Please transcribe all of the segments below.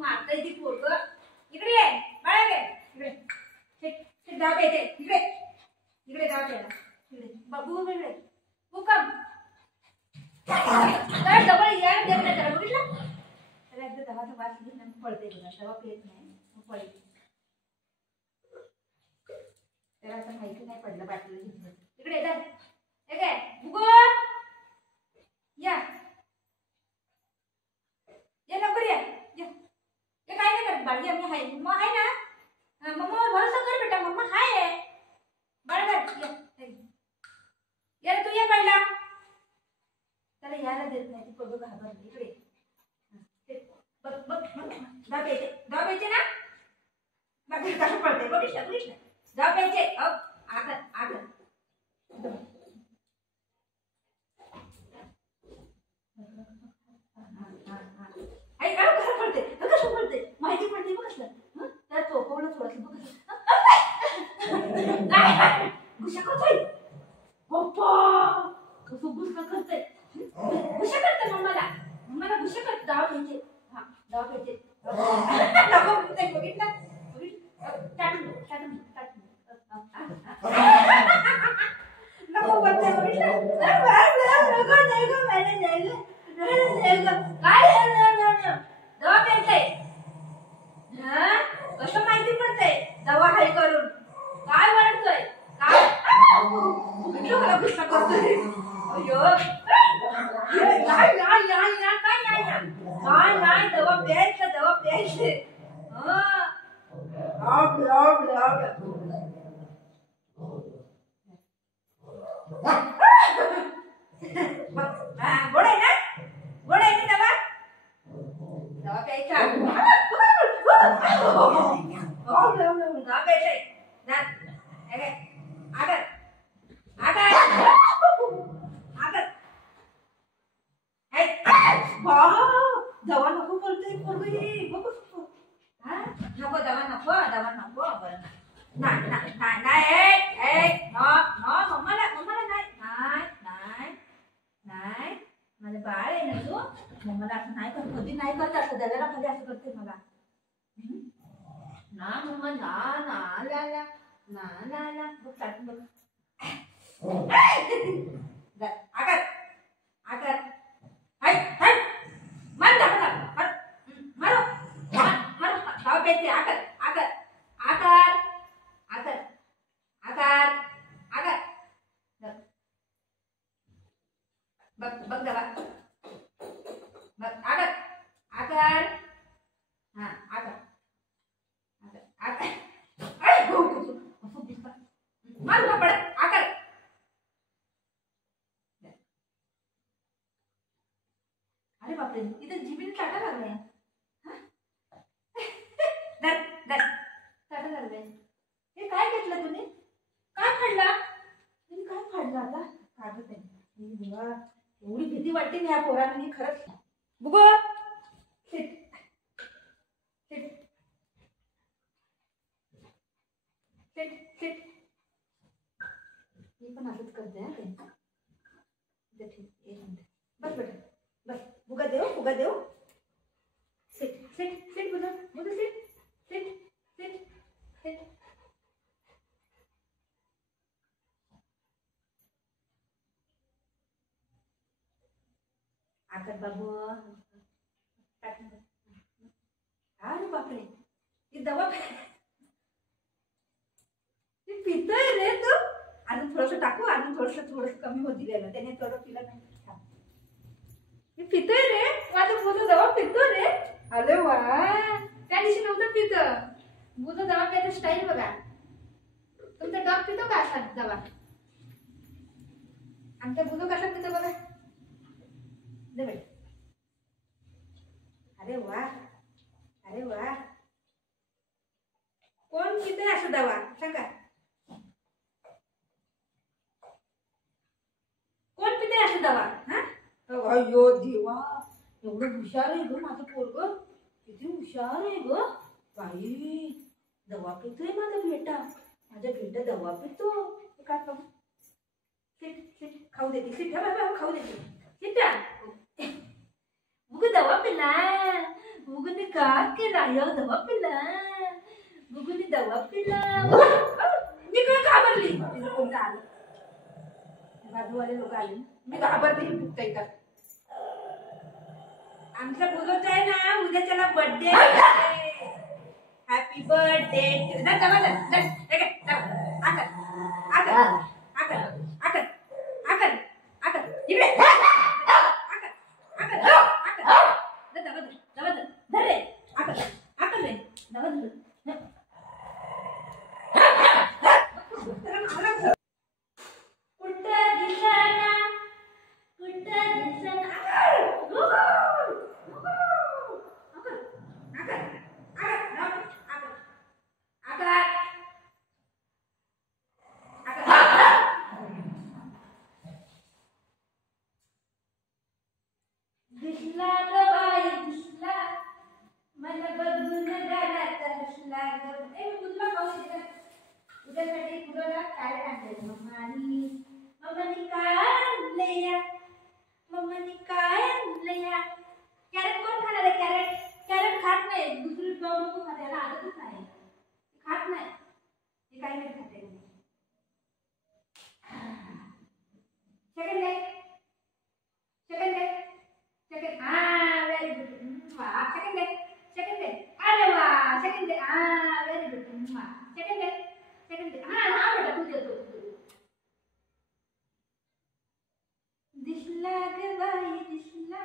मारताय ती पोरग. इकडे ये बाळा गे इकडे. हे दाब येते इकडे. इकडे दाब यायला इकडे. बाबू इकडे हुकम. काय डबल यायला देत नाही त्याला बघितलं. त्याला एकदा दवाचा वास घेऊन पळते बघा. दवा पेत नाही पळते. त्याला आता माहिती नाही पडलं बाटली घेतलं. इकडे जा. हे काय बुगो या ये लवकर या. ये काय नाही करत बाळ. ये मी आहे. मम्मा आहे ना. मम्मावर भरोसा कर बेटा. मम्मा हाय बाळ. ये तू ये पहिला. त्याला यायला देत नाही. ती पग घाबरली. इकडे बघ बघ दाब यायचे ना. बघ कसं पडते बघितलं बघितलं. दाब यायचे. आगर आगर कसं पडते माहिती पडते बघ. कसं त्या चोपवलं थोडस बघ. गुस्सा करतोय पप्पा. कसं गुस्सा करते. गुस्सा करते मम्माला. मम्माला गुस्सा करते. दाब यायचे. हा दाब यायचे. नको ते बघितलं टाटून नको बोलते बघितलं. काय दवा प्यायचंय. कसं माहिती पडतंय दवा हाय करून. काय वाढतोय काय मला गुस्सा करतोय. अयो नाही दवा प्यायचं दवा प्यायचे. गोड आहे ना. गोड आहे ना दवा. दवा प्यायचा. दवा प्यायचंय ना. आगर आगर आगर दवा नको बोलतोय पोरगी. नको दवा नको दवा नको. नाही मम्माला नाही माझं बाळ आहे ना तू. मम्माला असं नाही करत. कधी नाही करत असं. दादाला कधी असं करते मला. ना मम्मा ना बघ चाटून बघ. आगर आगर मार मारो दवा प्यायचे. आगर आगर आगर आगर आगर आगर बघ बघ दवा बघ. आगर आगर हा आगर आगर आगर मार पड आगर. अरे बापरे इथे जिबीने चाटा लागलाय. चाटा लागलाय. हे काय घेतलं तुम्ही. काय फाडला तुम्ही. काय फाडलं आता कागद आहे. एवढी भीती वाटते ना या पोरांनी खरंच. बुगो सिट सिट सिट सिट. मी पण असंच करते. हा ते ठीक. एक मिनिट बस बेटा बस. फुगा देऊ. सिट सिट सिट बुधा सिट सिट सिट सिट. आकर बाबू. अरे बापरे ती दवा पितोय रे तू. अजून थोडस टाकू. अजून थोडस कमी होती गेलं त्याने. थोडं पिला नाही. पितोय रे माझं बुधू दवा पितो रे. अरे वा त्या दिवशी नव्हतं पित. बुधू दवा प्यायचं स्टाईल बघा. तुमचा डॉग पितो का असा दवा. आमचा बुधू कसा पितो बघा. अरे वा कोण पितोय असं दवा सांगा. कोण पितोय असं दवा. हा अयो देवा एवढं हुशार आहे ग माझं पोरग. किती हुशार आहे ग बाई. दवा पितोय माझा बेटा. दवा पितो. काय खाऊ. सिट खाऊ देते. सिट खाऊ देते. सिट बुगू दवा पिलाय. का केला यो दवा पिला गुगुनी दवा पिला मी काय घाबरली कोण आलं बाजूवाले लोक आले मी घाबरते ही फुकता येतात आमच्या मुलगाचा आहे ना उद्या त्याला बर्थडे हॅपी बर्थडे ना चला आकर आकर आकर आकर आकर आकर इकडे आकर आकर आकर दबा धर रे आकर आकर रे दबा धर दिसला ग बाई दिसला मला बघून गाण्यात हसला ग ए मी तुला खाऊ दे उद्यासाठी तुला काय आणले मम्मानी काय आणले मम्मानी काय आणले कॅरेट कोण खाणार आहे कॅरेट कॅरेट खात नाही दुसरी पाव नको खायला आदतच नाही खात नाही ती काय नाही खाते second day second day second very good वाह सेकंड डे अरे वाह सेकंड डे वेरी गुड वाह सेकंड डे हाँ बेटा तू दे दो दिसला ग बाई दिसला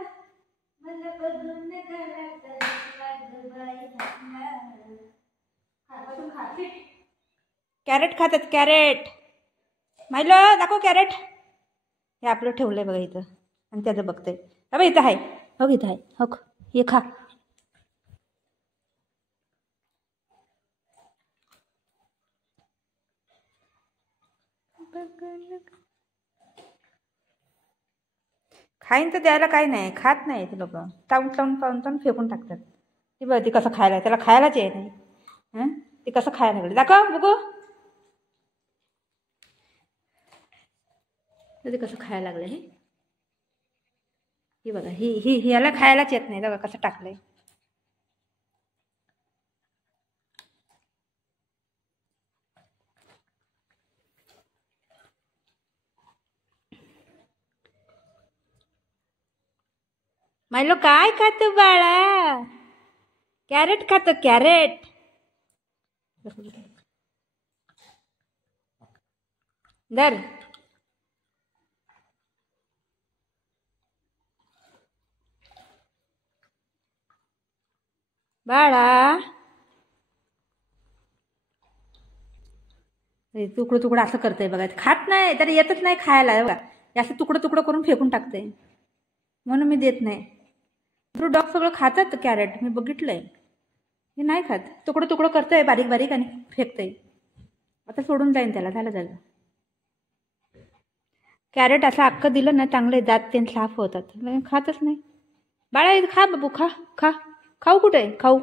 मला बघून घरात दिसला ग बाई दिसला खापासून खाते कॅरेट खातात कॅरेट माहिलो दाखव कॅरेट हे आपलं ठेवलंय बघा इथं आणि त्याचं बघतंय अबे इथं आहे हो इथं आहे हो हे खा खाईन तर द्यायला काही नाही खात नाही ते लोक तावून फेकून टाकतात ती बघ ती कसं खायला त्याला खायलाच आहे नाही हां ते कसं खायला लागले दाखव बघू ते कसं खायला लागलं हे बघा ही याला खायलाच येत नाही बघा कसं टाकलंय मायलो काय खातो बाळा कॅरेट खातो कॅरेट दर बाळा तुकडं तुकडं असं करतंय बघा खात नाही तर येतच नाही खायला बघा असं तुकडं करून फेकून टाकते म्हणून मी देत नाही दुसरं डॉग सगळं खातात कॅरेट मी बघितलंय हे नाही खात तुकडं करतंय बारीक बारीक आणि फेकतंय आता सोडून जाईन त्याला झालं कॅरेट असं अख्खं दिलं ना चांगले दात ते साफ होतात खातच नाही बाळा खा बाबू खा खाऊ कुठे खाऊ